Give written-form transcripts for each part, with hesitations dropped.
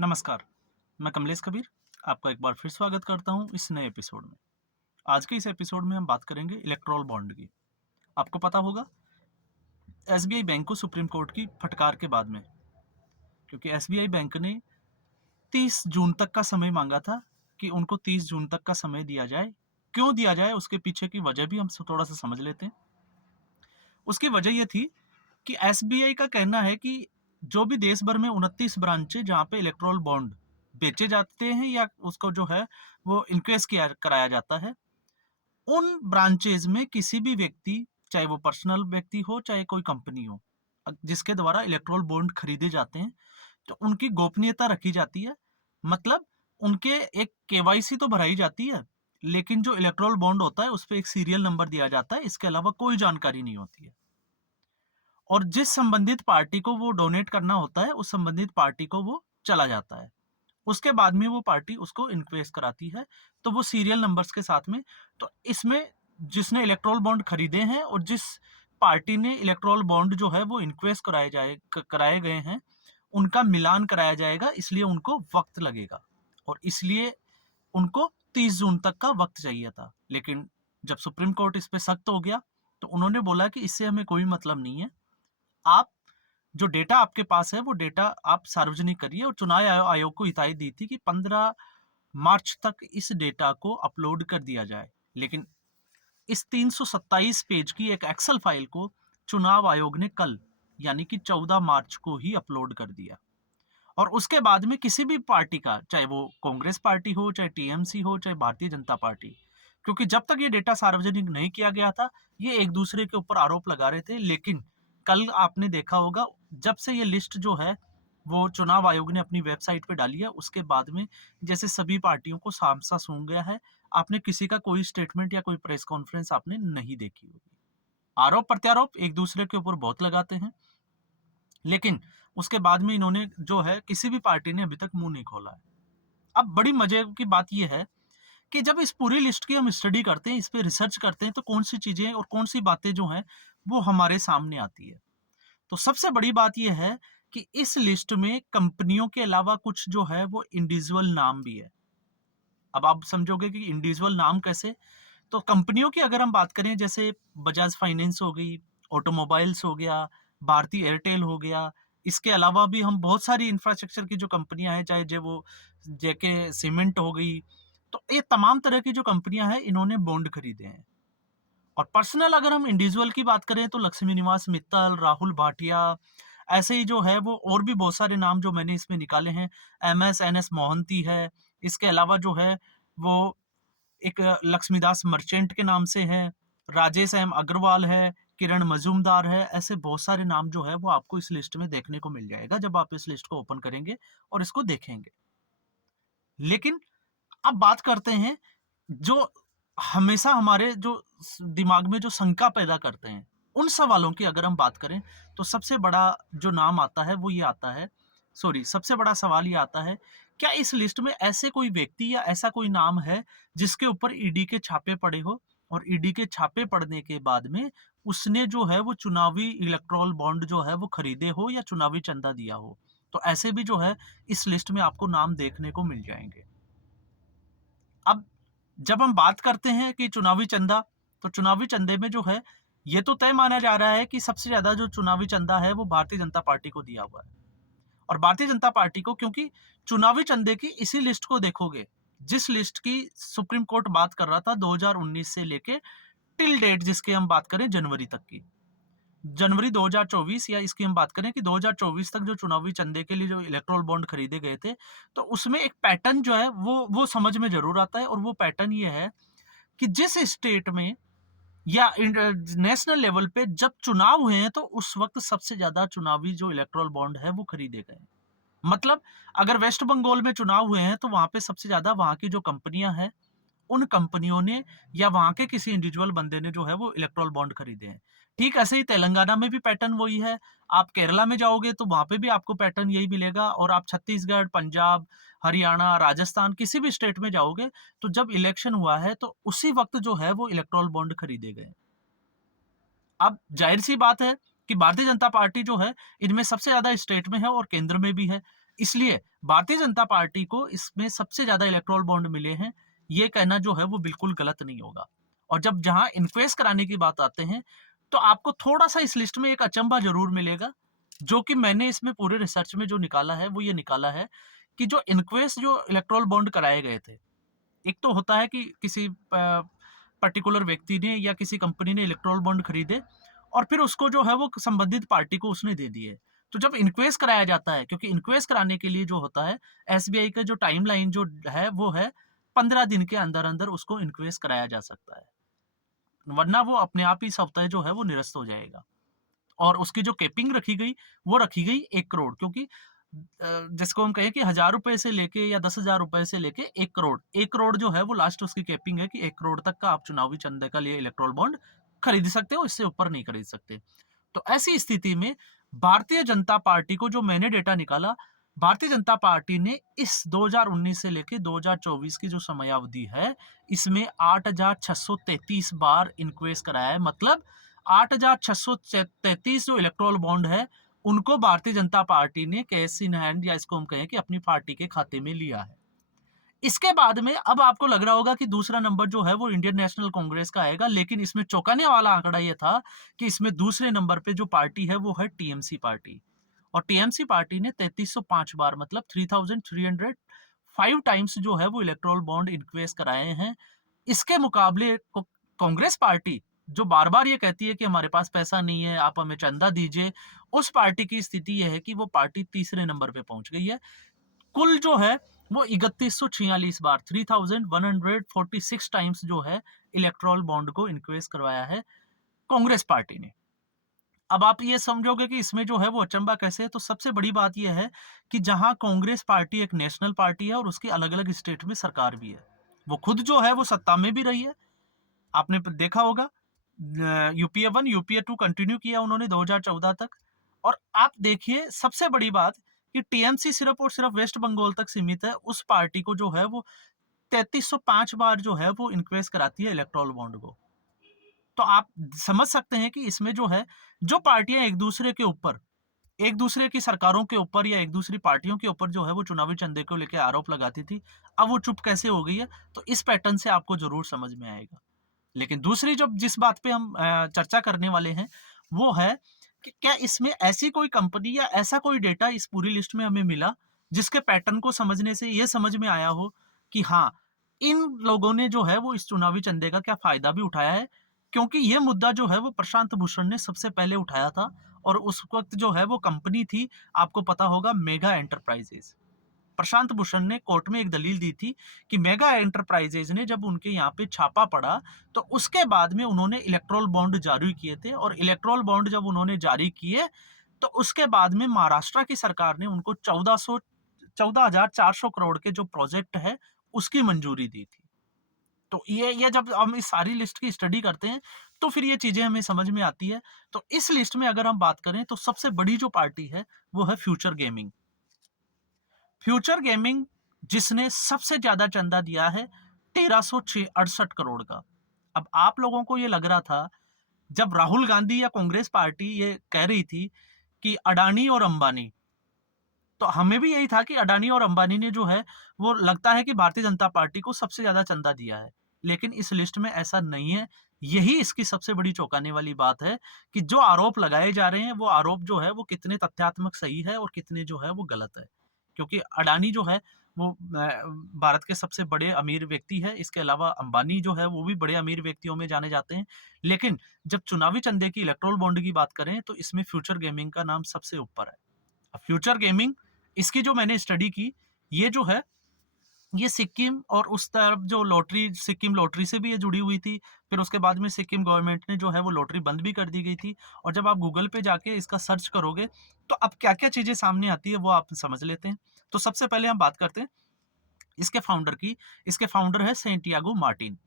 नमस्कार, मैं कमलेश कबीर आपका एक बार फिर स्वागत करता हूं इस नए एपिसोड में। आज के इस एपिसोड में हम बात करेंगे इलेक्टोरल बॉन्ड की। आपको पता होगा एसबीआई बैंक को सुप्रीम कोर्ट की फटकार के बाद में, क्योंकि एसबीआई बैंक ने 30 जून तक का समय मांगा था कि उनको 30 जून तक का समय दिया जाए। क्यों दिया जाए उसके पीछे की वजह भी हम थोड़ा सा समझ लेते हैं। उसकी वजह यह थी कि एसबीआई का कहना है कि जो भी देश भर में 29 ब्रांचें जहां पे इलेक्टोरल बॉन्ड बेचे जाते हैं या उसको जो है वो इनक्वेस्ट किया कराया जाता है, उन ब्रांचेज में किसी भी व्यक्ति, चाहे वो पर्सनल व्यक्ति हो चाहे कोई कंपनी हो, जिसके द्वारा इलेक्टोरल बॉन्ड खरीदे जाते हैं, तो उनकी गोपनीयता रखी जाती है। मतलब उनके एक केवाईसी तो भराई जाती है, लेकिन जो इलेक्टोरल बॉन्ड होता है उस पर एक सीरियल नंबर दिया जाता है। इसके अलावा कोई जानकारी नहीं होती है। और जिस संबंधित पार्टी को वो डोनेट करना होता है, उस संबंधित पार्टी को वो चला जाता है। उसके बाद में वो पार्टी उसको इन्क्वेस्ट कराती है, तो वो सीरियल नंबर्स के साथ में। तो इसमें जिसने इलेक्टोरल बॉन्ड खरीदे हैं और जिस पार्टी ने इलेक्टोरल बॉन्ड जो है वो इन्क्वेस्ट कराए गए हैं, उनका मिलान कराया जाएगा, इसलिए उनको वक्त लगेगा। और इसलिए उनको 30 जून तक का वक्त चाहिए था। लेकिन जब सुप्रीम कोर्ट इस पे सख्त हो गया, तो उन्होंने बोला कि इससे हमें कोई मतलब नहीं है। आप जो डेटा आपके पास है वो डेटा आप सार्वजनिक करिए। और चुनाव आयोग को हिदायत दी थी कि 15 मार्च तक इस डेटा को अपलोड कर दिया जाए। लेकिन इस 327 पेज की एक एक्सेल फाइल को चुनाव आयोग ने कल, यानी कि 14 मार्च को ही अपलोड कर दिया। और उसके बाद में किसी भी पार्टी का, चाहे वो कांग्रेस पार्टी हो, चाहे टीएमसी हो, चाहे भारतीय जनता पार्टी, क्योंकि जब तक ये डेटा सार्वजनिक नहीं किया गया था, ये एक दूसरे के ऊपर आरोप लगा रहे थे। लेकिन कल आपने देखा होगा, जब से ये लिस्ट जो है वो चुनाव आयोग ने अपनी वेबसाइट पे डाली है, उसके बाद में जैसे सभी पार्टियों को सामसा सूंघ गया है। आपने किसी का कोई स्टेटमेंट या कोई प्रेस कॉन्फ्रेंस आपने नहीं देखी होगी। आरोप प्रत्यारोप एक दूसरे के ऊपर बहुत लगाते हैं, लेकिन उसके बाद में इन्होंने जो है किसी भी पार्टी ने अभी तक मुंह नहीं खोला है। अब बड़ी मजे की बात यह है कि जब इस पूरी लिस्ट की हम स्टडी करते हैं, इस पे रिसर्च करते हैं, तो कौन सी चीजें और कौन सी बातें जो हैं वो हमारे सामने आती है। तो सबसे बड़ी बात यह है कि इस लिस्ट में कंपनियों के अलावा कुछ जो है वो इंडिविजुअल नाम भी है। अब आप समझोगे कि इंडिविजुअल नाम कैसे। तो कंपनियों की अगर हम बात करें, जैसे बजाज फाइनेंस हो गई, ऑटोमोबाइल्स हो गया, भारतीय एयरटेल हो गया। इसके अलावा भी हम बहुत सारी इंफ्रास्ट्रक्चर की जो कंपनियां हैं, चाहे जो वो जेके सीमेंट हो गई, तो ये तमाम तरह की जो कंपनियां हैं इन्होंने बॉन्ड खरीदे हैं। और पर्सनल अगर हम इंडिविजुअल की बात करें, तो लक्ष्मी निवास मित्तल, राहुल भाटिया, ऐसे ही जो है वो और भी बहुत सारे नाम जो मैंने इसमें निकाले हैं। M S N S Mohanty है। इसके अलावा जो है वो एक लक्ष्मीदास मर्चेंट के नाम से है, राजेश एम अग्रवाल है, किरण मजूमदार है। ऐसे बहुत सारे नाम जो है वो आपको इस लिस्ट में देखने को मिल जाएगा जब आप इस लिस्ट को ओपन करेंगे और इसको देखेंगे। लेकिन अब बात करते हैं जो हमेशा हमारे जो दिमाग में जो शंका पैदा करते हैं, उन सवालों की अगर हम बात करें, तो सबसे बड़ा जो नाम आता है वो ये आता है, सॉरी, सबसे बड़ा सवाल ये आता है, क्या इस लिस्ट में ऐसे कोई व्यक्ति या ऐसा कोई नाम है जिसके ऊपर ईडी के छापे पड़े हो, और ईडी के छापे पड़ने के बाद में उसने जो है वो चुनावी इलेक्टोरल बॉन्ड जो है वो खरीदे हो या चुनावी चंदा दिया हो। तो ऐसे भी जो है इस लिस्ट में आपको नाम देखने को मिल जाएंगे। अब जब हम बात करते हैं कि चुनावी चंदा, तो चुनावी चंदे में जो है ये तो तय माना जा रहा है कि सबसे ज्यादा जो चुनावी चंदा है वो भारतीय जनता पार्टी को दिया हुआ है। और भारतीय जनता पार्टी को, क्योंकि चुनावी चंदे की इसी लिस्ट को देखोगे, जिस लिस्ट की सुप्रीम कोर्ट बात कर रहा था 2019 से लेके टिल डेट, जिसके हम बात करें जनवरी तक की, जनवरी 2024, या इसकी हम बात करें कि 2024 तक जो चुनावी चंदे के लिए जो इलेक्टोरल बॉन्ड खरीदे गए थे, तो उसमें एक पैटर्न जो है वो समझ में जरूर आता है। और वो पैटर्न ये है कि जिस स्टेट में या नेशनल लेवल पे जब चुनाव हुए हैं, तो उस वक्त सबसे ज्यादा चुनावी जो इलेक्टोरल बॉन्ड है वो खरीदे गए। मतलब अगर वेस्ट बंगाल में चुनाव हुए हैं, तो वहां पे सबसे ज्यादा वहां की जो कंपनियां हैं, उन कंपनियों ने या वहां के किसी इंडिविजुअल बंदे ने जो है वो इलेक्टोरल बॉन्ड खरीदे हैं। ठीक ऐसे ही तेलंगाना में भी पैटर्न वही है। आप केरला में जाओगे तो वहां पे भी आपको पैटर्न यही मिलेगा। और आप छत्तीसगढ़, पंजाब, हरियाणा, राजस्थान, किसी भी स्टेट में जाओगे, तो जब इलेक्शन हुआ है तो उसी वक्त जो है वो इलेक्टोरल बॉन्ड खरीदे गए। अब जाहिर सी बात है कि भारतीय जनता पार्टी जो है इनमें सबसे ज्यादा स्टेट में है और केंद्र में भी है। इसलिए भारतीय जनता पार्टी को इसमें सबसे ज्यादा इलेक्टोरल बॉन्ड मिले हैं, ये कहना जो है वो बिल्कुल गलत नहीं होगा। और जब जहां इंक्वेस्ट कराने की बात आते हैं, तो आपको थोड़ा सा इस लिस्ट में एक अचंभा जरूर मिलेगा, जो कि मैंने इसमें पूरे रिसर्च में जो निकाला है वो ये निकाला है कि जो इन्क्वेस्ट जो इलेक्टोरल बॉन्ड कराए गए थे, एक तो होता है कि किसी पर्टिकुलर व्यक्ति ने या किसी कंपनी ने इलेक्टोरल बॉन्ड खरीदे और फिर उसको जो है वो संबंधित पार्टी को उसने दे दिए। तो जब इन्क्वेस्ट कराया जाता है, क्योंकि इन्क्वेस्ट कराने के लिए जो होता है, एसबीआई का जो टाइम लाइन जो है वो है 15 दिन के अंदर अंदर उसको इन्क्वेस्ट कराया जा सकता है, वरना वो अपने आप ही सप्ताह जो है वो निरस्त हो जाएगा। और उसकी जो कैपिंग रखी गई वो रखी गई 1 करोड़, क्योंकि जिसको हम कहें कि 1000 रुपए से लेके या 10,000 रुपए से लेके 1 करोड़, 1 करोड़ जो है वो लास्ट उसकी कैपिंग है कि 1 करोड़ तक का आप चुनावी चंदे का लिए इलेक्ट्रोल बॉन्ड खरीद सकते हो, इससे ऊपर नहीं खरीद सकते। तो ऐसी स्थिति में भारतीय जनता पार्टी को, जो मैंने डेटा निकाला, भारतीय जनता पार्टी ने इस 2019 से लेके 2024 की जो समयावधि है, इसमें 8,633 बार इंक्वेस्ट कराया है। मतलब 8,633 जो इलेक्टोरल बॉन्ड है, उनको भारतीय जनता पार्टी ने कैश इन हैंड, या इसको हम कहें कि अपनी पार्टी के खाते में लिया है। इसके बाद में अब आपको लग रहा होगा कि दूसरा नंबर जो है वो इंडियन नेशनल कांग्रेस का आएगा, लेकिन इसमें चौंकाने वाला आंकड़ा ये था कि इसमें दूसरे नंबर पे जो पार्टी है वो है टीएमसी पार्टी। और टीएमसी पार्टी ने 3305 बार, मतलब 3305 टाइम्स जो है वो इलेक्टोरल बॉन्ड इन्क्वेस्ट कराए हैं। इसके मुकाबले कांग्रेस पार्टी, जो बार बार ये कहती है कि हमारे पास पैसा नहीं है, आप हमें चंदा दीजिए, उस पार्टी की स्थिति यह है कि वो पार्टी तीसरे नंबर पे पहुंच गई है। कुल जो है वो 3146 बार, 3146 टाइम्स जो है इलेक्टोरल बॉन्ड को इन्क्वेस्ट करवाया है कांग्रेस पार्टी ने। अब आप ये समझोगे कि इसमें जो है वो अचंबा कैसे है, तो सबसे बड़ी बात यह है कि जहां कांग्रेस पार्टी एक नेशनल पार्टी है और उसकी अलग अलग स्टेट में सरकार भी है, वो खुद जो है वो सत्ता में भी रही है। आपने देखा होगा, यूपीए 1 यूपीए 2 कंटिन्यू किया उन्होंने 2014 तक। और आप देखिए सबसे बड़ी बात कि टीएमसी सिर्फ और सिर्फ वेस्ट बंगाल तक सीमित है, उस पार्टी को जो है वो 3305 बार जो है वो इन्क्वेस्ट कराती है इलेक्टोरल बॉन्ड को। तो आप समझ सकते हैं कि इसमें जो है, जो पार्टियां एक दूसरे के ऊपर, एक दूसरे की सरकारों के ऊपर या एक दूसरी पार्टियों के ऊपर जो है वो चुनावी चंदे को लेकर आरोप लगाती थी, अब वो चुप कैसे हो गई है, तो इस पैटर्न से आपको जरूर समझ में आएगा। लेकिन दूसरी जो जिस बात पे हम चर्चा करने वाले हैं, वो है कि क्या इसमें ऐसी कोई कंपनी या ऐसा कोई डेटा इस पूरी लिस्ट में हमें मिला जिसके पैटर्न को समझने से ये समझ में आया हो कि हाँ, इन लोगों ने जो है वो इस चुनावी चंदे का क्या फायदा भी उठाया है। क्योंकि ये मुद्दा जो है वो प्रशांत भूषण ने सबसे पहले उठाया था, और उस वक्त जो है वो कंपनी थी, आपको पता होगा, मेगा एंटरप्राइजेस। प्रशांत भूषण ने कोर्ट में एक दलील दी थी कि मेगा एंटरप्राइजेज ने जब उनके यहाँ पे छापा पड़ा, तो उसके बाद में उन्होंने इलेक्ट्रोल बॉन्ड जारी किए थे, और इलेक्ट्रोल बॉन्ड जब उन्होंने जारी किए, तो उसके बाद में महाराष्ट्र की सरकार ने उनको 14,400 करोड़ के जो प्रोजेक्ट है उसकी मंजूरी दी थी। तो ये जब हम इस सारी लिस्ट की स्टडी करते हैं, तो फिर ये चीजें हमें समझ में आती है। तो इस लिस्ट में अगर हम बात करें, तो सबसे बड़ी जो पार्टी है वो है फ्यूचर गेमिंग। फ्यूचर गेमिंग, जिसने सबसे ज्यादा चंदा दिया है 1368 करोड़ का। अब आप लोगों को ये लग रहा था, जब राहुल गांधी या कांग्रेस पार्टी ये कह रही थी कि अडानी और अंबानी, तो हमें भी यही था कि अडानी और अंबानी ने जो है वो, लगता है कि भारतीय जनता पार्टी को सबसे ज्यादा चंदा दिया है। लेकिन इस लिस्ट में ऐसा नहीं है। यही इसकी सबसे बड़ी चौंकाने वाली बात है कि जो आरोप लगाए जा रहे हैं, वो आरोप जो है वो कितने तथ्यात्मक सही है और कितने जो है वो गलत है। क्योंकि अडानी जो है वो भारत के सबसे बड़े अमीर व्यक्ति है। इसके अलावा अंबानी जो है वो भी बड़े अमीर व्यक्तियों में जाने जाते हैं। लेकिन जब चुनावी चंदे की, इलेक्ट्रोल बॉन्ड की बात करें, तो इसमें फ्यूचर गेमिंग का नाम सबसे ऊपर है। फ्यूचर गेमिंग, इसकी जो मैंने स्टडी की, ये जो है, ये सिक्किम और उस तरफ जो लॉटरी, सिक्किम लॉटरी से भी ये जुड़ी हुई थी। फिर उसके बाद में सिक्किम गवर्नमेंट ने जो है वो लॉटरी बंद भी कर दी गई थी। और जब आप गूगल पे जाके इसका सर्च करोगे, तो अब क्या क्या चीजें सामने आती है वो आप समझ लेते हैं। तो सबसे पहले हम बात करते हैं इसके फाउंडर की। इसके फाउंडर है सेंटियागो मार्टिन।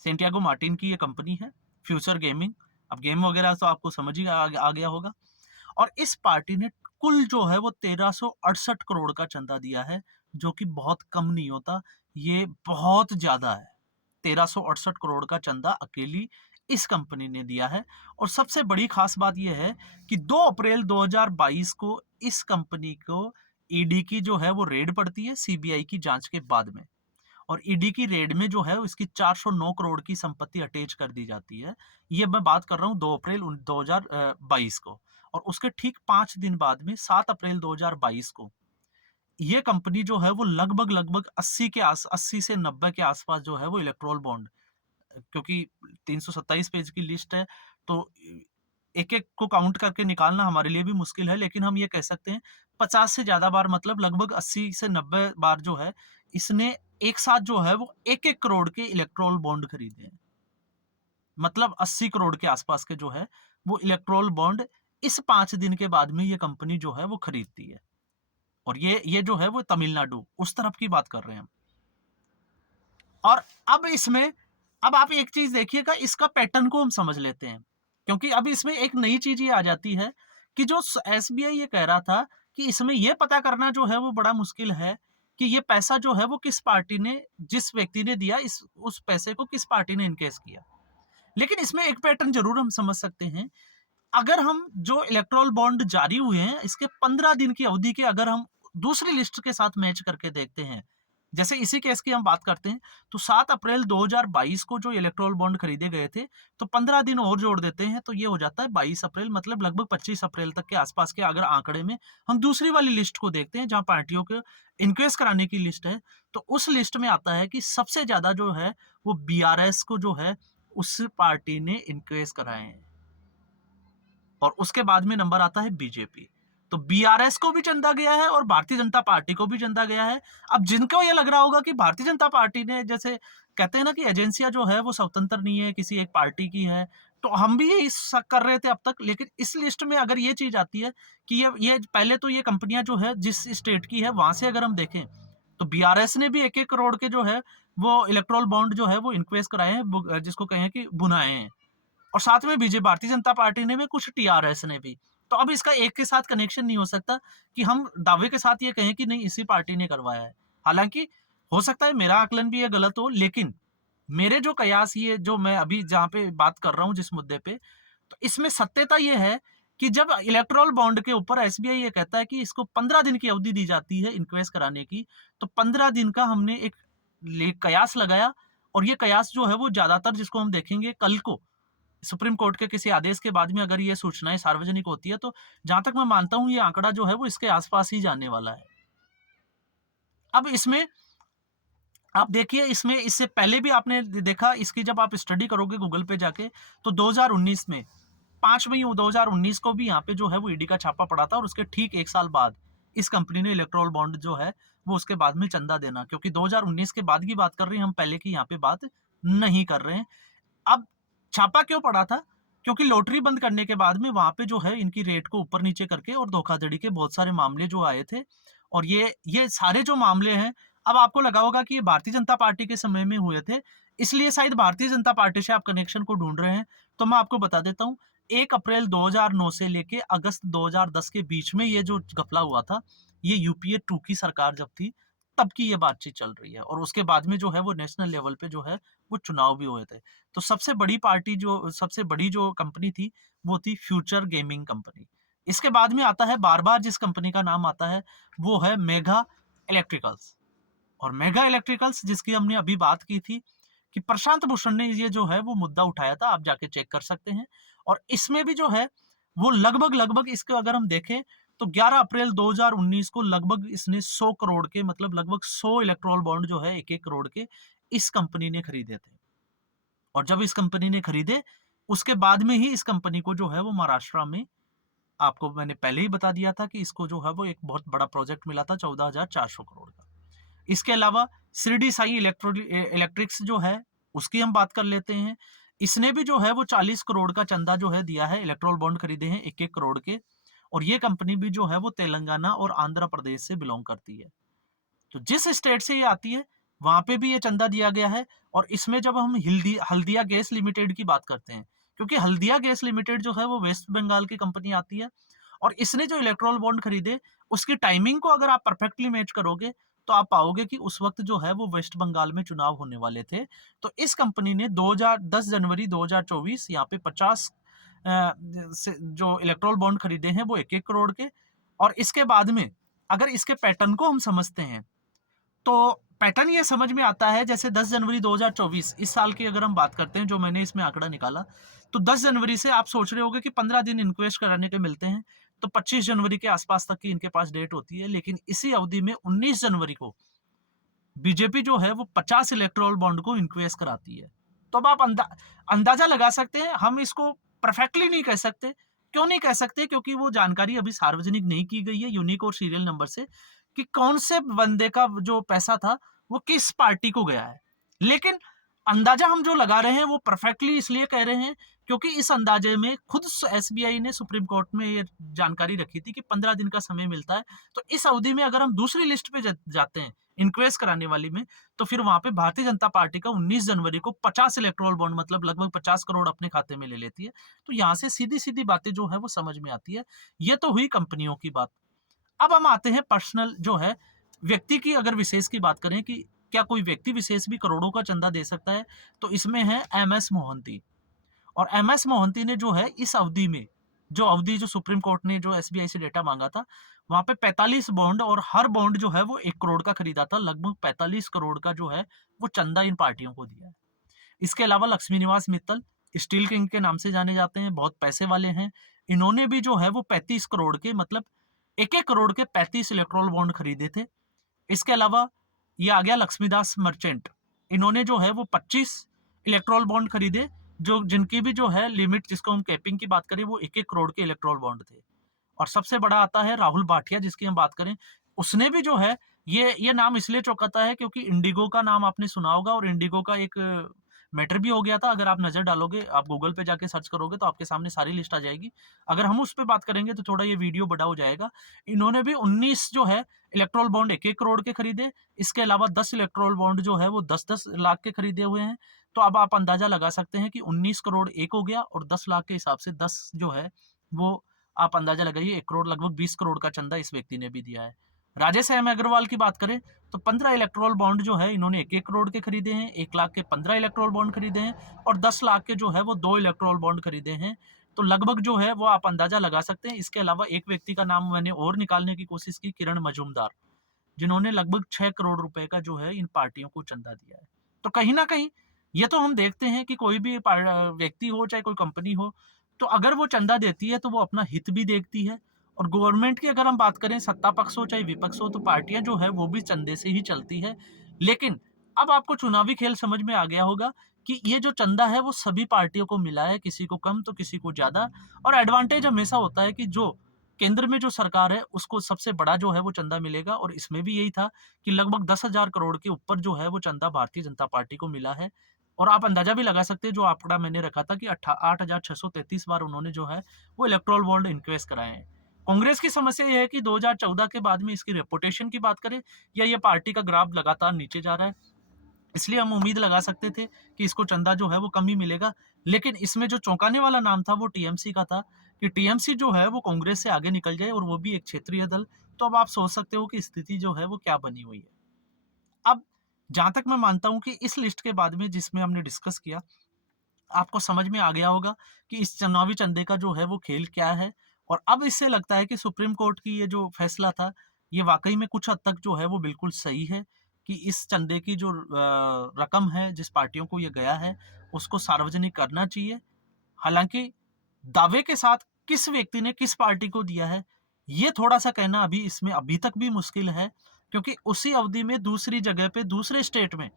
सेंटियागो मार्टिन की ये कंपनी है फ्यूचर गेमिंग। अब गेम वगैरह तो आपको समझ ही आ गया होगा। और इस पार्टी ने कुल जो है वो 1368 करोड़ का चंदा दिया है, जो कि बहुत कम नहीं होता, ये बहुत ज्यादा है। 1368 करोड़ का चंदा अकेली इस कंपनी ने दिया है। और सबसे बड़ी खास बात यह है कि 2 अप्रैल 2022 को इस कंपनी को ईडी की जो है वो रेड पड़ती है सीबीआई की जांच के बाद में, और ईडी की रेड में जो है इसकी 409 करोड़ की संपत्ति अटैच कर दी जाती है। ये मैं बात कर रहा हूँ 2 अप्रैल 2022 को, और उसके ठीक 5 दिन बाद में 7 अप्रैल 2022 को ये कंपनी जो है वो लगभग 80 से 90 के आसपास जो है वो इलेक्ट्रोल बॉन्ड, क्योंकि 327 पेज की लिस्ट है, तो एक-एक को काउंट करके निकालना हमारे लिए भी मुश्किल है, लेकिन हम ये कह सकते हैं 50 से ज़्यादा बार, मतलब लगभग 80 से 90 बार जो है, इसने एक साथ जो है वो 1-1 करोड़ के इलेक्ट्रोल बॉन्ड खरीदे हैं। मतलब 80 करोड़ के आसपास के जो है वो इलेक्ट्रोल बॉन्ड इस 5 दिन के बाद में ये कंपनी जो है वो खरीदती है। और ये जो है वो तमिलनाडु उस तरफ की बात कर रहे हैं हम। और अब इसमें, अब आप एक चीज देखिएगा, इसका पैटर्न को हम समझ लेते हैं, क्योंकि अब इसमें एक नई चीज ये आ जाती है कि जो एसबीआई ये कह रहा था कि इसमें ये पता करना जो है वो बड़ा मुश्किल है कि ये पैसा जो है वो किस पार्टी ने, जिस व्यक्ति ने दिया, इस उस पैसे को किस पार्टी ने इनकेस किया। लेकिन इसमें एक पैटर्न जरूर हम समझ सकते हैं। अगर हम जो इलेक्ट्रोल बॉन्ड जारी हुए हैं इसके 15 दिन की अवधि के अगर हम दूसरी लिस्ट के साथ मैच करके देखते हैं, जैसे इसी केस की हम बात करते हैं, तो 7 अप्रैल 2022 को जो इलेक्ट्रोल बॉन्ड खरीदे गए थे, तो 15 दिन और जोड़ देते हैं तो ये हो जाता है 22 अप्रैल, मतलब लगभग 25 अप्रैल तक के आसपास के अगर आंकड़े में हम दूसरी वाली लिस्ट को देखते हैं जहां पार्टियों को इनक्वेस्ट कराने की लिस्ट है, तो उस लिस्ट में आता है कि सबसे ज्यादा जो है वो बीआरएस को जो है उस पार्टी ने इनक्वेस्ट कराए हैं, और उसके बाद में नंबर आता है बीजेपी। तो बीआरएस को भी चंदा गया है और भारतीय जनता पार्टी को भी चंदा गया है। अब जिनको ये लग रहा होगा कि भारतीय जनता पार्टी ने, जैसे कहते हैं ना कि एजेंसियां जो है वो स्वतंत्र नहीं है, किसी एक पार्टी की है, तो हम भी यही शक कर रहे थे अब तक। लेकिन इस लिस्ट में अगर ये चीज आती है कि ये पहले तो ये कंपनियां जो है जिस स्टेट की है वहां से अगर हम देखें, तो बीआरएस ने भी 1-1 करोड़ के जो है वो इलेक्ट्रोल बॉन्ड जो है वो इन्क्वेस्ट कराए हैं, जिसको कहें कि बुनाए हैं। और साथ में बीजेपी, भारतीय जनता पार्टी ने भी, कुछ टीआरएस ने भी। तो अब इसका एक के साथ कनेक्शन नहीं हो सकता कि हम दावे के साथ ये कहें कि नहीं इसी पार्टी ने करवाया है। हालांकि हो सकता है मेरा आकलन भी ये गलत हो, लेकिन मेरे जो कयास, ये जो मैं अभी जहां पे बात कर रहा हूं जिस मुद्दे पे, तो इसमें सत्यता ये है कि जब इलेक्ट्रोल बॉन्ड के ऊपर एसबीआई ये कहता है कि इसको 15 दिन की अवधि दी जाती है इन्क्वेस्ट कराने की, तो 15 दिन का हमने एक कयास लगाया, और ये कयास जो है वो ज्यादातर, जिसको हम देखेंगे कल को सुप्रीम कोर्ट के किसी आदेश के बाद में अगर ये सूचनाएं सार्वजनिक होती है, तो जहां तक मैं मानता हूं ये आंकड़ा जो है वो इसके आसपास ही जाने वाला है। अब इसमें आप देखिए, इसमें इससे पहले भी आपने देखा, इसकी जब आप स्टडी करोगे गूगल पे जाके, तो 2019 में 5 मई 2019 को भी यहाँ पे जो है वो ईडी का छापा पड़ा था, और उसके ठीक 1 साल बाद इस कंपनी ने इलेक्ट्रोल बॉन्ड जो है वो उसके बाद में चंदा देना, क्योंकि 2019 के बाद की बात कर रहे हैं हम, पहले की यहाँ पे बात नहीं कर रहे हैं। अब छापा क्यों पड़ा था? क्योंकि लॉटरी बंद करने के बाद में वहां पे जो है इनकी रेट को ऊपर नीचे करके और धोखाधड़ी के बहुत सारे मामले जो आए थे, और ये सारे जो मामले हैं, अब आपको लगा होगा कि ये भारतीय जनता पार्टी के समय में हुए थे, इसलिए शायद भारतीय जनता पार्टी से आप कनेक्शन को ढूंढ रहे हैं। तो मैं आपको बता देता हूँ, 1 अप्रैल 2009 से लेके अगस्त 2010 के बीच में ये जो घपला हुआ था, ये यूपीए 2 की सरकार जब थी तब की ये बातचीत चल रही है, और उसके बाद में जो है वो नेशनल लेवल पे जो है वो चुनाव भी हुए थे। तो सबसे बड़ी जो कंपनी थी वो थी फ्यूचर गेमिंग कंपनी। इसके बाद में आता है, बार बार जिस कंपनी का नाम आता है वो है मेगा इलेक्ट्रिकल्स। और मेगा इलेक्ट्रिकल्स जिसकी हमने अभी बात की थी कि प्रशांत भूषण ने ये जो है वो मुद्दा उठाया था, आप जाके चेक कर सकते हैं। और इसमें भी जो है वो लगभग इसको अगर हम देखें, तो 11 अप्रैल 2019 को लगभग इसने 100 करोड़ के, मतलब लगभग 100 इलेक्ट्रोल बॉन्ड जो है 1-1 करोड़ के इस कंपनी ने खरीदे थे। और जब इस कंपनी ने खरीदे, उसके बाद में ही इस कंपनी को जो है वो महाराष्ट्र में, आपको मैंने पहले ही बता दिया था कि इसको जो है वो एक बहुत बड़ा प्रोजेक्ट मिला था 14,400 करोड़ का। इसके अलावा शिरडी साई इलेक्ट्रिक्स जो है उसकी हम बात कर लेते हैं। इसने भी जो है वो 40 करोड़ का चंदा जो है दिया है, इलेक्ट्रोल बॉन्ड खरीदे हैं 1-1 करोड़ के। और ये कंपनी भी जो है वो तेलंगाना और आंध्र प्रदेश से बिलोंग करती है। तो जिस स्टेट से ये आती है वहां पे भी ये चंदा दिया गया है। और इसमें जब हम हल्दिया गैस लिमिटेड की बात करते हैं, क्योंकि हल्दिया गैस लिमिटेड जो है वो वेस्ट बंगाल की कंपनी आती है, और इसने जो इलेक्ट्रोल बॉन्ड खरीदे उसकी टाइमिंग को अगर आप परफेक्टली मैच करोगे, तो आप पाओगे कि उस वक्त जो है वो वेस्ट बंगाल में चुनाव होने वाले थे। तो इस कंपनी ने 10 जनवरी 2024 यहाँ पे 50 जो इलेक्ट्रोल बॉन्ड खरीदे हैं वो 1-1 करोड़ के। और इसके बाद में अगर इसके पैटर्न को हम समझते हैं तो पैटर्न ये समझ में आता है, जैसे 10 जनवरी 2024 इस साल की अगर हम बात करते हैं, जो मैंने इसमें आंकड़ा निकाला, तो 10 जनवरी से आप सोच रहे होंगे कि 15 दिन इन्क्वेस्ट कराने के मिलते हैं, तो 25 जनवरी के आसपास तक की इनके पास डेट होती है। लेकिन इसी अवधि में 19 जनवरी को बीजेपी जो है वो 50 इलेक्टोरल बॉन्ड को इन्क्वेस्ट कराती है। तो अब आप अंदाजा लगा सकते हैं। हम इसको परफेक्टली नहीं कह सकते। क्यों नहीं कह सकते? क्योंकि वो जानकारी अभी सार्वजनिक नहीं की गई है यूनिक और सीरियल नंबर से, कि कौन से बंदे का जो पैसा था वो किस पार्टी को गया है। लेकिन अंदाजा हम जो लगा रहे हैं वो परफेक्टली इसलिए कह रहे हैं क्योंकि इस अंदाजे में खुद एसबीआई ने सुप्रीम कोर्ट में ये जानकारी रखी थी कि 15 दिन का समय मिलता है। तो इस अवधि में अगर हम दूसरी लिस्ट पे जाते हैं इंक्वेस्ट कराने वाली में, तो फिर वहां पे भारतीय जनता पार्टी का 19 जनवरी को 50 इलेक्टोरल बॉन्ड, मतलब लगभग 50 करोड़ अपने खाते में ले लेती है। तो यहाँ से सीधी सीधी बातें जो है वो समझ में आती है। ये तो हुई कंपनियों की बात। अब हम आते हैं पर्सनल जो है व्यक्ति की, अगर विशेष की बात करें कि क्या कोई व्यक्ति विशेष भी करोड़ों का चंदा दे सकता है, तो इसमें है एमएस मोहंती। और एमएस मोहंती ने जो है इस अवधि में, जो अवधि जो सुप्रीम कोर्ट ने जो एसबीआई से डेटा मांगा था, वहां पे 45 बॉन्ड, और हर बॉन्ड जो है वो 1 करोड़ का खरीदा था। लगभग 45 करोड़ का जो है वो चंदा इन पार्टियों को दिया है। इसके अलावा लक्ष्मी निवास मित्तल स्टील किंग के नाम से जाने जाते हैं, बहुत पैसे वाले हैं। इन्होंने भी जो है वो 35 करोड़ के, मतलब 1-1 करोड़ के 35 इलेक्ट्रोल बॉन्ड खरीदे थे। इसके अलावा ये आ गया लक्ष्मीदास मर्चेंट। इन्होंने जो है वो 25 इलेक्ट्रोल बॉन्ड खरीदे, जो जिनकी भी जो है लिमिट, जिसको हम कैपिंग की बात करें, वो 1-1 करोड़ के इलेक्ट्रोल बॉन्ड थे। और सबसे बड़ा आता है राहुल भाटिया, जिसकी हम बात करें, उसने भी जो है, ये नाम इसलिए चौंकाता है क्योंकि इंडिगो का नाम आपने सुना होगा, और इंडिगो का एक मैटर भी हो गया था। अगर आप नजर डालोगे, आप गूगल पे जाके सर्च करोगे, तो आपके सामने सारी लिस्ट आ जाएगी। अगर हम उस पर बात करेंगे तो थोड़ा ये वीडियो बड़ा हो जाएगा। इन्होंने भी 19 जो है इलेक्ट्रोल बॉन्ड 1-1 करोड़ के खरीदे। इसके अलावा 10 इलेक्ट्रोल बॉन्ड जो है वो 10-10 लाख के खरीदे हुए हैं। तो अब आप अंदाजा लगा सकते हैं कि 19 करोड़ एक हो गया, और 10 लाख के हिसाब से 10 जो है वो, आप अंदाजा लगाइए, 1 करोड़, लगभग 20 करोड़ का चंदा इस व्यक्ति ने भी दिया है। राजेश एम अग्रवाल की बात करें तो 15 इलेक्ट्रोल बॉन्ड जो है इन्होंने 1-1 करोड़ के खरीदे हैं, 1 लाख के 15 इलेक्ट्रोल बॉन्ड खरीदे हैं, और 10 लाख के जो है वो 2 इलेक्ट्रोल बॉन्ड खरीदे हैं। तो लगभग जो है वो आप अंदाजा लगा सकते हैं। इसके अलावा एक व्यक्ति का नाम मैंने और निकालने की कोशिश की, किरण मजूमदार, जिन्होंने लगभग 6 करोड़ रुपए का जो है इन पार्टियों को चंदा दिया है। तो कहीं ना कहीं ये तो हम देखते हैं कि कोई भी व्यक्ति हो चाहे कोई कंपनी हो, तो अगर वो चंदा देती है तो वो अपना हित भी देखती है। और गवर्नमेंट की अगर हम बात करें, सत्ता पक्ष हो चाहे विपक्ष हो, तो पार्टियां जो है वो भी चंदे से ही चलती है। लेकिन अब आपको चुनावी खेल समझ में आ गया होगा कि ये जो चंदा है वो सभी पार्टियों को मिला है, किसी को कम तो किसी को ज्यादा। और एडवांटेज हमेशा होता है कि जो केंद्र में जो सरकार है उसको सबसे बड़ा जो है वो चंदा मिलेगा। और इसमें भी यही था कि लगभग 10,000 करोड़ के ऊपर जो है वो चंदा भारतीय जनता पार्टी को मिला है। और आप अंदाजा भी लगा सकते हैं, जो आंकड़ा मैंने रखा था कि 8,633 बार उन्होंने जो है वो इलेक्ट्रोल बॉन्ड इन्वेस्ट कराए हैं। कांग्रेस की समस्या यह है कि 2014 के बाद में इसकी रेपुटेशन की बात करें, या ये पार्टी का ग्राफ लगातार नीचे जा रहा है, इसलिए हम उम्मीद लगा सकते थे कि इसको चंदा जो है वो कम ही मिलेगा। लेकिन इसमें जो चौंकाने वाला नाम था वो टीएमसी का था, कि टीएमसी जो है वो कांग्रेस से आगे निकल जाए, और वो भी एक क्षेत्रीय दल। तो अब आप सोच सकते हो कि स्थिति जो है वो क्या बनी हुई है। अब जहां तक मैं मानता हूं कि इस लिस्ट के बाद में जिसमें हमने डिस्कस किया, आपको समझ में आ गया होगा कि इस चुनावी चंदे का जो है वो खेल क्या है। और अब इससे लगता है कि सुप्रीम कोर्ट की ये जो फैसला था, ये वाकई में कुछ हद तक जो है वो बिल्कुल सही है, कि इस चंदे की जो रकम है जिस पार्टियों को ये गया है उसको सार्वजनिक करना चाहिए। हालांकि दावे के साथ किस व्यक्ति ने किस पार्टी को दिया है, ये थोड़ा सा कहना अभी इसमें अभी तक भी मुश्किल है, क्योंकि उसी अवधि में दूसरी जगह पे दूसरे स्टेट में,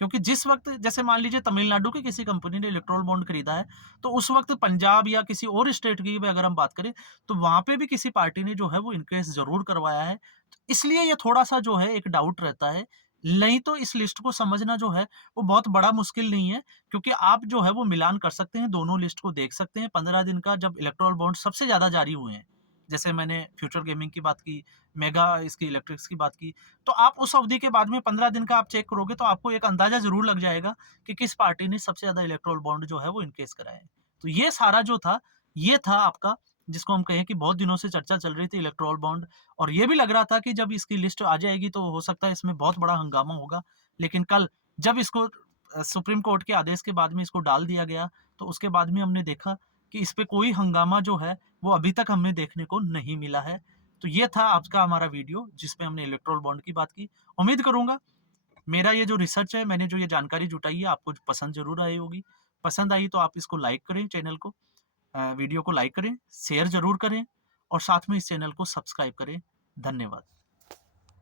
क्योंकि जिस वक्त जैसे मान लीजिए तमिलनाडु की किसी कंपनी ने इलेक्ट्रोल बॉन्ड खरीदा है, तो उस वक्त पंजाब या किसी और स्टेट की भी अगर हम बात करें, तो वहां पे भी किसी पार्टी ने जो है वो इनक्वेस्ट जरूर करवाया है। तो इसलिए ये थोड़ा सा जो है एक डाउट रहता है। नहीं तो इस लिस्ट को समझना जो है वो बहुत बड़ा मुश्किल नहीं है, क्योंकि आप जो है वो मिलान कर सकते हैं, दोनों लिस्ट को देख सकते हैं। 15 दिन का जब इलेक्ट्रोल बॉन्ड सबसे ज्यादा जारी हुए हैं, जैसे मैंने फ्यूचर गेमिंग की बात की, मेगा इसकी इलेक्ट्रिक्स की बात की, तो आप उस अवधि के बाद में 15 दिन का आप चेक करोगे तो आपको एक अंदाजा जरूर लग जाएगा कि किस पार्टी ने सबसे ज्यादा इलेक्ट्रोल बॉन्ड जो है वो इनकेस कराए हैं। तो ये सारा जो था, ये था आपका, जिसको हम कहें कि बहुत दिनों से चर्चा चल रही थी, इलेक्ट्रोल बॉन्ड। और ये भी लग रहा था कि जब इसकी लिस्ट आ जाएगी तो हो सकता है इसमें बहुत बड़ा हंगामा होगा। लेकिन कल जब इसको सुप्रीम कोर्ट के आदेश के बाद में इसको डाल दिया गया, तो उसके बाद में हमने देखा कि इस पे कोई हंगामा जो है वो अभी तक हमें देखने को नहीं मिला है। तो ये था आज का हमारा वीडियो जिसमें हमने इलेक्ट्रोल बॉन्ड की बात की। उम्मीद करूँगा मेरा ये जो रिसर्च है, मैंने जो ये जानकारी जुटाई है, आपको पसंद ज़रूर आई होगी। पसंद आई तो आप इसको लाइक करें, चैनल को वीडियो को लाइक करें, शेयर ज़रूर करें और साथ में इस चैनल को सब्सक्राइब करें। धन्यवाद।